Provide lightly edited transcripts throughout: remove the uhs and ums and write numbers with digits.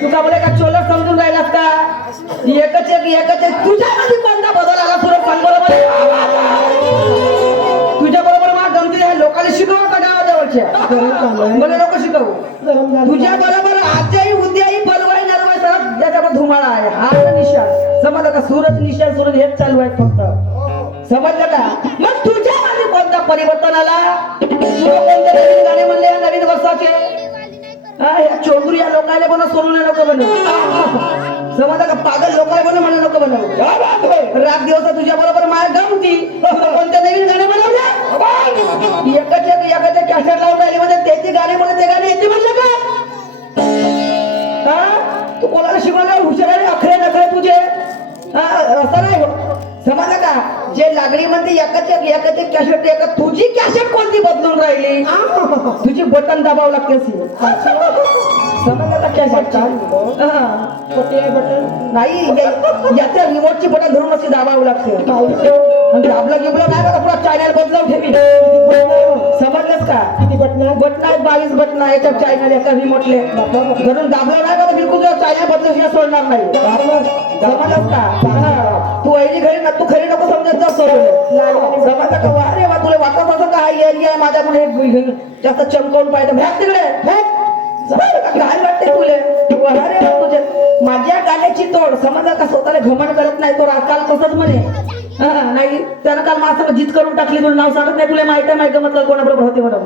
तू का बोले का चोलर समजून राहिलास का? एकच तुझ्यामध्ये कोणता बदल आला तुला सांग बरोबर. तुझ्या बरोबर मला गमती आहे लोकांना शिकवू का गावाजवळच्या मला लोक शिकवू. तुझ्या बरोबर आजही उद्याही परवाही नरवाई सरत याच्यावर धुमाळा आहे. हा निशाण समजलं का? सूरज निशाण सूरज हेच चालू आहे फक्त. समजलं का? मग तुझ्यामध्ये कोणता परिवर्तन आला? तुला कोणते नवीन गाणे म्हणले या नवीन वर्षाचे? या चोंदुरी या लोकांना पण सोडून नको बनव. समजलं का? पागल लोकांना पण म्हणू नको बनव. रात दिवस तुझ्या बरोबर माय गमती कोणते नवीन गाणे बनवले? एकाचे कॅसेट लावून राहिले म्हणजे त्याची गाणे म्हणून ते गाणे येते म्हणलं का? तू कोणाला शिकवलं? हुशार अखरे नखरे तुझे असं नाही. समजलं का? जे लागली म्हणते एकाचे कॅसेट एका तुझी कॅसेट कोणती बदलून राहिली? तुझी बटन दाबावं लागते. समजलं का? कॅसेट बटन नाही याच्या रिमोटची बटन धरून अशी दाबावं लागते. दाबलं गिबलं नाही का पुरा चॅनल बदलावून ठेवी. समजलंच का? किती बटन आहेत? 22 बटन याच्या चॅनल एका रिमोटले धरून दाबलं नाही का बिलकुल चॅनल बदलून सोडणार नाही. समजलंच का? तू ऐली घरी ना तू खरी नको समजत जा. समजलं का? अरे वा तुला वाटत असं का एरिया आहे माझ्यामुळे जास्त चमकवून पाहिजे भॅग तिकडे काय वाटते तुले? अरे तुझे माझ्या गाण्याची तोड. समजलं का? स्वतःला घमंड करत नाही तो काल तसंच म्हणे. नाही त्यानं काल माझं जीत करून टाकली. तुला नाव सांगत नाही. तुला माहिती आहे माहिती मतलब कोणाबरोबर होते म्हणून.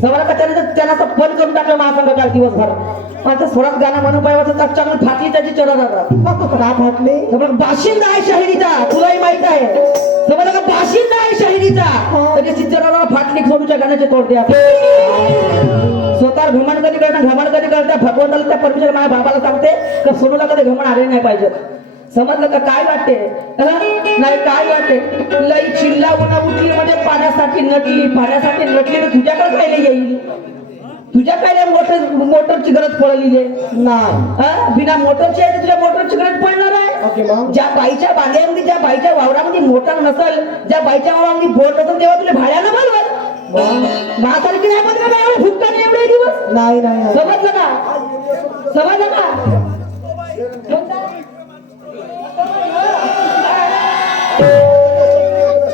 समजलं का? त्यानं असं फोन करून टाकलं महासंघ काल दिवसभर. माझं थोडाच गाणं म्हणून पाहिजे तर चांगलं फाटली त्याची चरा फाटली. बाशिंदा आहे शाहिरीचा तुलाही माहित आहे. समजलं का? बाशिंदा आहे शाहिरीचा त्याची चरा फाटली. सोडूच्या गाण्याचे तोडते. स्वतः घमंड कधी करणार? घमंड कधी करता? भगवंताला त्या परमेश्वर माझ्या बाबाला सांगते का सोनूला कधी घमंड आले नाही पाहिजे. समजलं का? काय वाटते? नाही काय वाटते? लई चिल्ला उन्हा उठली म्हणजे पाण्यासाठी नटली तर तुझ्याकडे काय येईल? तुझ्या काय मोटरची गरज पडली नाही. बिना मोटरची आहे तुझ्या मोटरची गरज पडणार आहे. ज्या बाईच्या बांध्यामध्ये ज्या बाईच्या वावरामध्ये मोटर नसल ज्या बाईच्या वावरामध्ये बोट नसल तेव्हा तुला भाड्यानं बोलवल. माझ्यासारखी नाही बदल ना एवढे फुटका नाही एवढे दिवस. नाही समजलं का? समजलं का?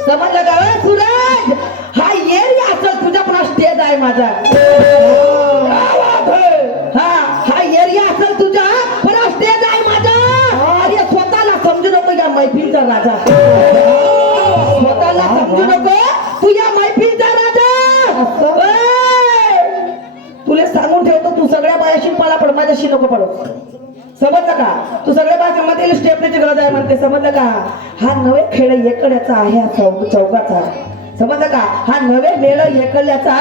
समजलं का? सूरज हा एरिया असेल तुझ्या पण स्टेज आहे माझा. हा एरिया असेल तुझा पण स्टेज आहे माझा. अरे स्वतःला समजू नको या मैफिलचा राजा. स्वतःला समजू नको तू या मैफिलचा राजा. तुला सांगून ठेवतो तू सगळ्या बायाशी मला पड माझ्याशी नको पडो. समजलं का? तू सगळ्या बायकांमध्ये स्टेपची गरज आहे म्हणते. समजलं का? हा नवे खेळ एकड्याचा आहे हा चौगाचा. समजलं का? हा नवे मेळ एकल्याचा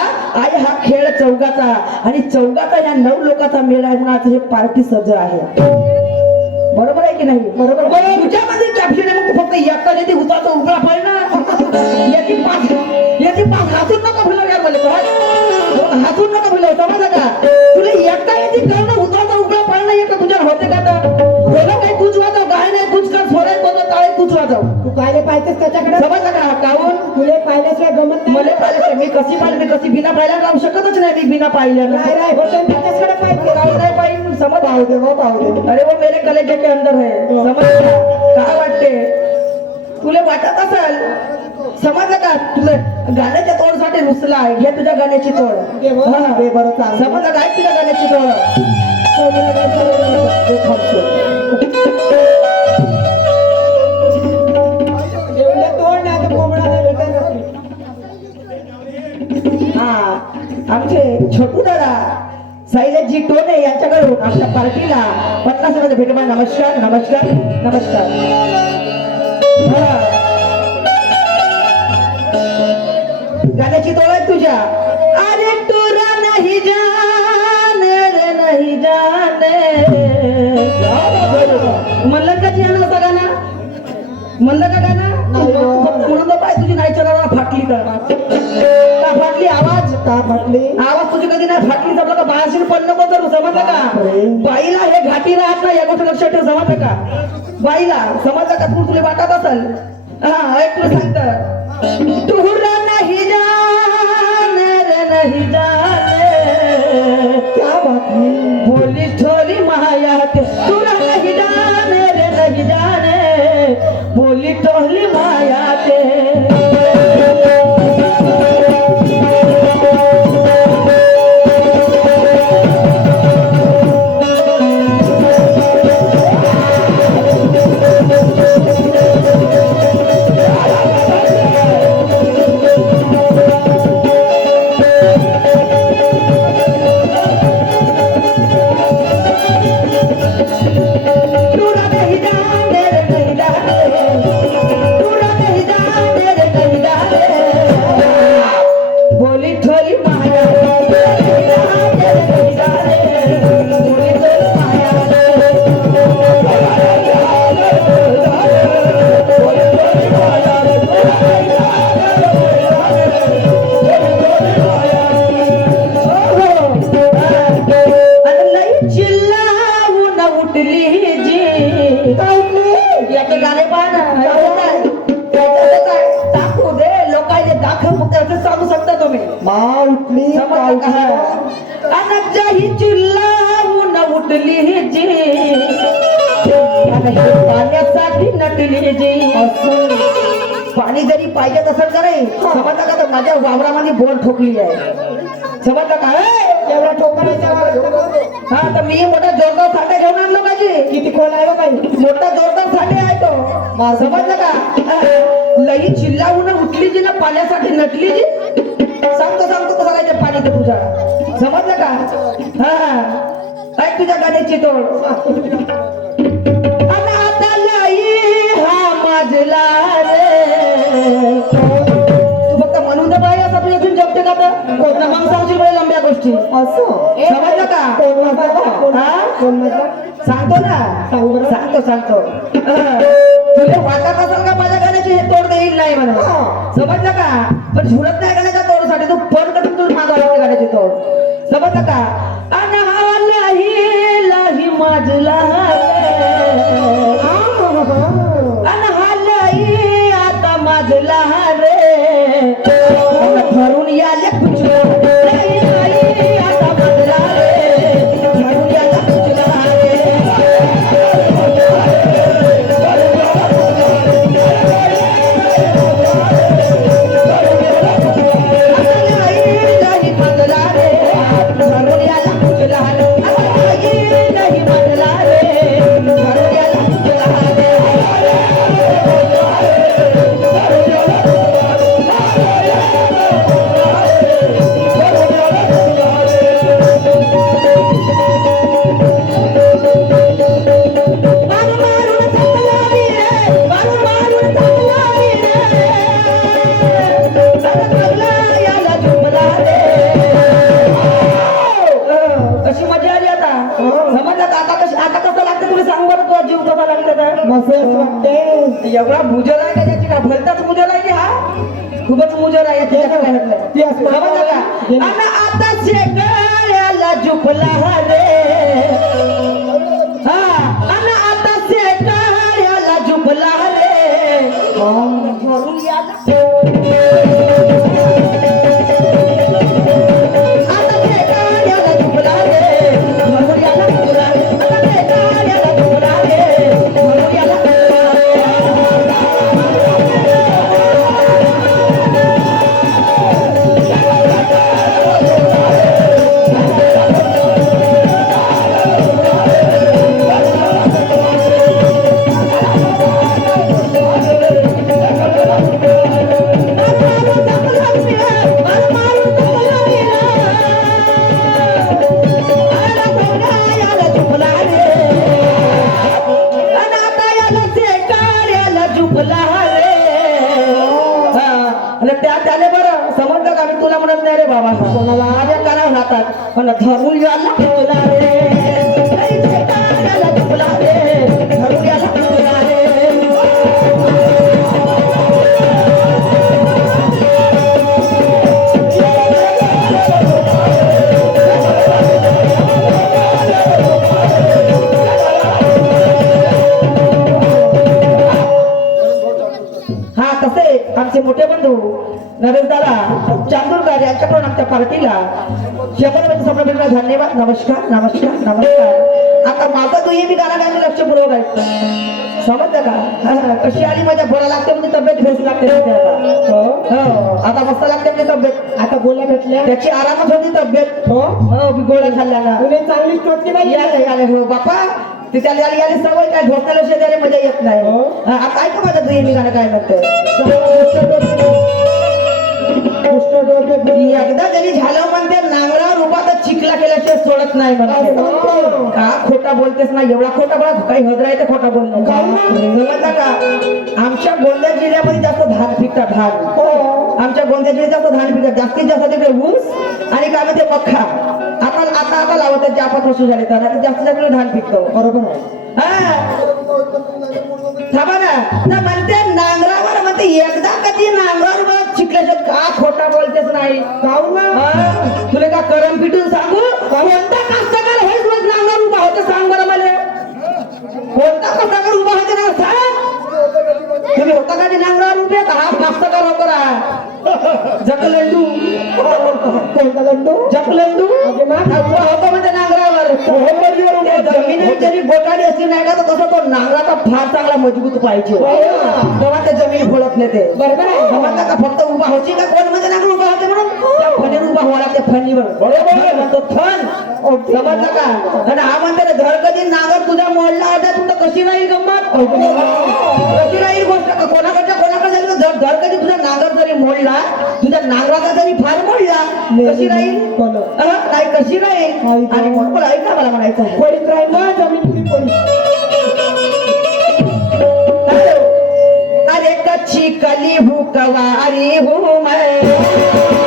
आहे हा खेळ चौगाचा आणि चौगाचा या 9 लोकांचा मेळ आहे म्हणून आज हे पार्टी सज्ज आहे. बरोबर आहे की नाही? बरोबर. तुझ्यामध्ये कॅप्शन आहे मग फक्त एकटा येते उताचा उघडा पाहिजे ना. याची पाच हातून नका भुलव यार मला हातून नका भुलव. समजलं का? तुला एकटा येते करणं उताचा उघडा पाहिजे एक तुझ्या होते का? तर काही तूच वाजव गाय नाही तूच कर सोडाय कोणतं ताळे तूच वाजव. तू कायले पाहिजेस त्याच्याकडे? समजलं का? काहून तुले पाहिल्याशिवाय गमत नाही. मला पाहिल्याशिवाय मी कशी बिना पाहिल्या राहू शकतच नाही. मी बिना पाहिल्या नाही होते त्याच्याकडे पाहिजे काय नाही पाहिजे. समज पाहू दे. अरे वो मेरे कलेजे के अंदर है. समज काय वाटते तुला वाटत असेल? समजलं का? तुझं गाण्याच्या तोडसाठी रुसला आहे. घे तुझ्या गाण्याची तोड. समजलं काय? तुझ्या गाण्याची तोड आमचे छोटू दादा शैलेशजी टोने यांच्याकडून आमच्या पार्टीला 50 भेटवा. नमस्कार नमस्कार नमस्कार. गाण्याची तोड आहे तुझ्या. अरे तुरा नाही जाने रे नाही जाने. म्हणलं का यानं होता गाणं? म्हणलं का गाणं? म्हणून पाय तुझी नाही चला फाटली का फाटली? आवाज का फाटली? आवाज तुझी कधी नाही फाटली. जमलं का? बाहेरशी पण नको करू. समजलं का? बाईला हे घाटी राहत नाही या गोष्ट लक्षात ठेव. समजलं का? बाईला समजलं का? तू तुला वाटत असेल. हा एक तुला सांगत तुरा नाही जाने रे नाही जाने. क्या बात है? बोली थोली माया के बोली टोहली माया ते पाण्यासाठी नटली जी पाणी जरी पाहिजे तसं करे समजलं का? तर माझ्या वावरामध्ये बोर ठोकली आहे समजलं का? एवढा ठोकरायचा हा तर मी मोठा जोरदार साठा घेऊन आणलो पाहिजे. किती खोल आहे काही मोठा जोरदार साठे आहे तो समजलं का? लई चिल्लावून उठली जी ना पाण्यासाठी नटली जी सांगतो कसं करायचं पाणी ते तुझा समजलं का? हा ऐक तुझ्या गाण्याची तोड माझला रे तू फक्त म्हणून तर पाहिजे असं तुझ्यातून जगते का? तर मग सांगशील मला लंब्या गोष्टी असं समजलं का? सांगतो ना सांगतो तुला वाटत असेल का माझ्या गाण्याची हे तोड देईल नाही म्हणून समजलं का? पण झुरत नाही गाण्याच्या तोडसाठी तू पण कधी तू मागावं लागते गाण्याची तोड समजलं का? लाही माझला आता माझला रे भरून याले कुचला आता माझला रे भरून याला कुचला रे नाही माझला रे भरून याला कुचला नाही माझला रे भरून याला कुचला रे एवढा मुजर आहे त्याची का भलताच मुजर आहे हा खूपच मुजर आहे आता शेकड्याला झुकला रे हा आणि आता शेकड्याला झुकला रे भरून याला त्याने बरं समजलं का? मी तुला म्हणत नाही रे बाबा कोणाला माझ्या कानावर राहतात पण धरून याला तुला रे तुला रे धरून याला तुला रे हा तसे आमचे मोठे बंधू नरेश दादा चांदूरकर यांच्याकडून आमच्या पार्टीला शंभर धन्यवाद. नमस्कार. आता माझा तू मी गाणं गायला लक्षपूर्वक ऐकतो समजलं का कशी आली माझ्या बरं लागते म्हणजे तब्येत भेस लागते म्हणते आता हो आता मस्त लागते म्हणजे तब्येत आता गोळ्या भेटल्या त्याची आरामच होती तब्येत हो गोळ्या खाल्ल्या ना चांगली टोचली बाई याले हो बापा ते त्याला याले सवय काय ढोसण्याला शेजारी मजा येत नाही आता ऐका माझं तू मी गाणं काय म्हणते एकदा जरी झालं म्हणते नांगरावर उभा तर चिखला केल्याशिवाय सोडत नाही म्हणते का खोटा बोलतेस ना एवढा खोटा बोला काही हजरा तर खोटा बोल समजला का आमच्या गोंदिया जिल्ह्यामध्ये जास्त धान पिकतात धान आमच्या गोंदिया जिल्ह्यात जास्त धान पिकतात जास्तीत जास्त तिकडे ऊस आणि काय म्हणते मक्का आता आता आता लावत आहेत जापात वस्तू झाले तर जास्तीत जास्त धान पिकतो बरोबर आहे थांबा ना म्हणते नांगरावर म्हणते एकदा कधी नांगरावर चिखल्याच्या का खोटा बोलतेच नाही तुला का करम पिटून सांगू कोणता कास्तकार हे रोज नांगर उभा होते सांग बरं मला कोणता कास्तकार उभा होते ना सांग तुम्ही होता का नांगरावर उभे हा कास्तकार होता जकलंडू कोणता लंडू जकलंडू उभा होता म्हणजे नांगरावर जमिनी जरी बोटाडी असली नाही का तर तसं तो नांगराचा फार चांगला मजबूत पाहिजे तेव्हा ते जमीन फोडत नाही ते बरोबर का फक्त उभा होती का कोण म्हणजे नांगर उभा होते म्हणून त्या फणीवर उभा व्हावं लागते फणीवर बरोबर तो फण समजलं का आणि हा म्हणते धड कधी नांगर तुझा मोडला होता तुमचं कशी राहील गंमत कशी राहील गोष्ट कोणाकडे झाली धड कधी तुझा नांगर जरी मोडला तुझ्या नांगराचा जरी फार मोडला कशी राहील नाही कशी राहील आणि म्हणून ऐका मला म्हणायचं आहे पडीत राहील ना जमीन पडी अरे कच्ची कली हू कवारी हू मैं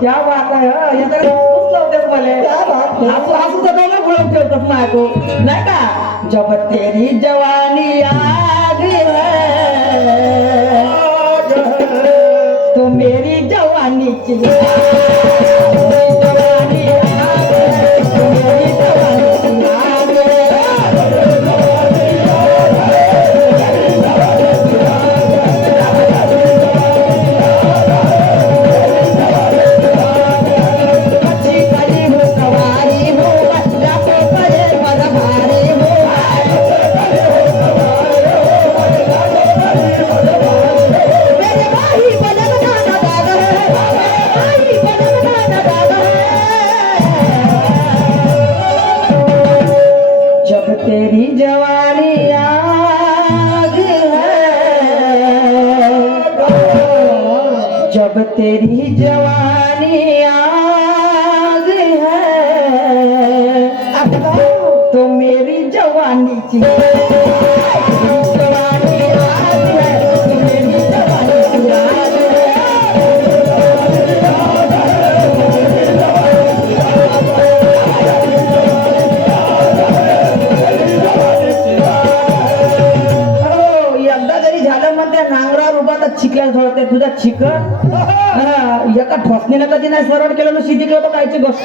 क्या बात आहे नाही का जब तेरी जवानी याद है तो मेरी जवानी तेरी जवानी याद है जब तेरी जवानी याद है तो मेरी जवानी चिखल्याला झोडते तुझा चिकन एका ठोसणीनं कधी नाही सरळ केलं शिदी केलं तर कायची गोष्ट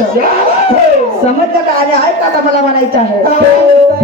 समजलं का आणि आहे का मला म्हणायचं आहे